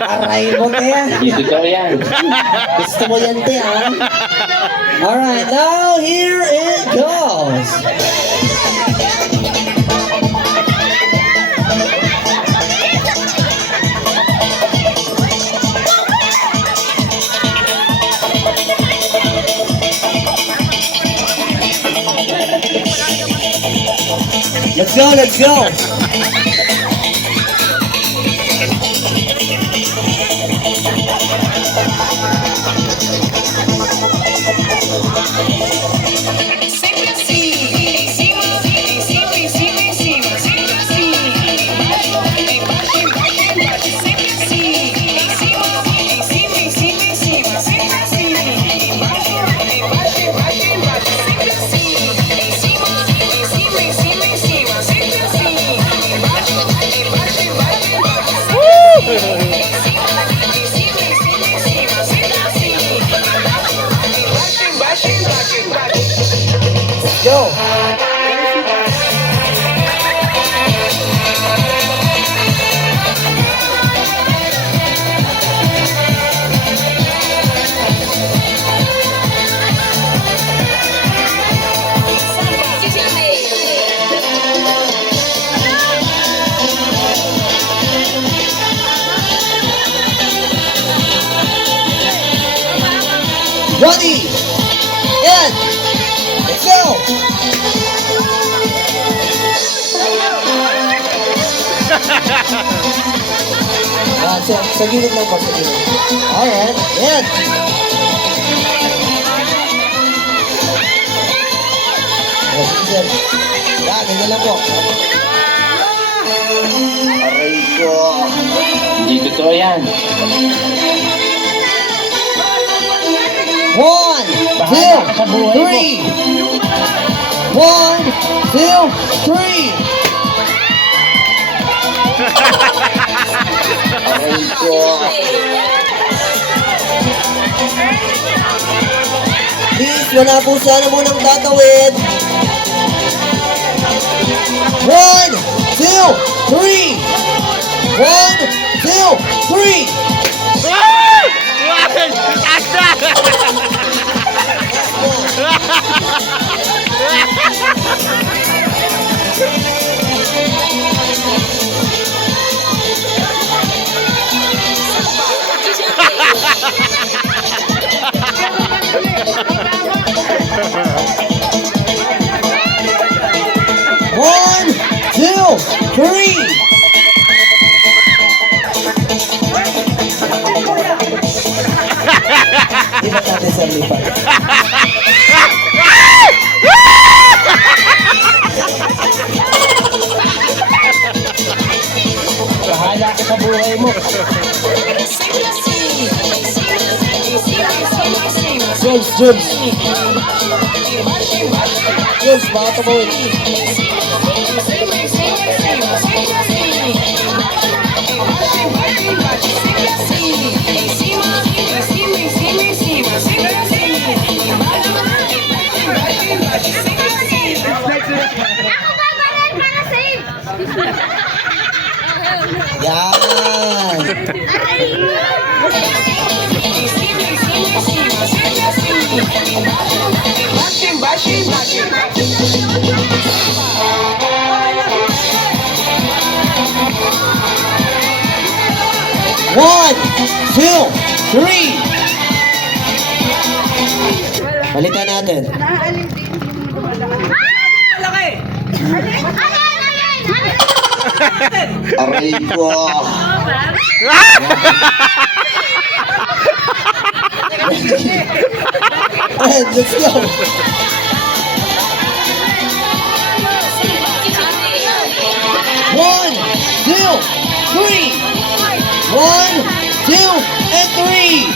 Aray mo, kaya. Dito ko yan. Gusto mo yan, te, ha? Alright, now here it goes. Let's go, let's go. Go. Ready, and let's go. Sa gilid lang po, sa gilid. Alright, and ganyan lang po. Aray ko. Dito ko yan. 1, 2, 3. 1, 2, 3. Aray ko. Please, wala po sana munang tatawid. 1, 2, 3. 1, 2, 3. One, two, three. Lipat natin sa lipat. Bahala ka sa buhay mo. James, James. James, baka tumawin. Yan. One, two, three. Balikan natin. Aray ko. And let's go. One, two, three. 1, 2, and 3.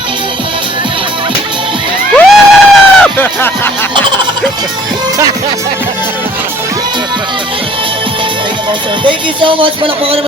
Thank you so much. Palakpakan naman.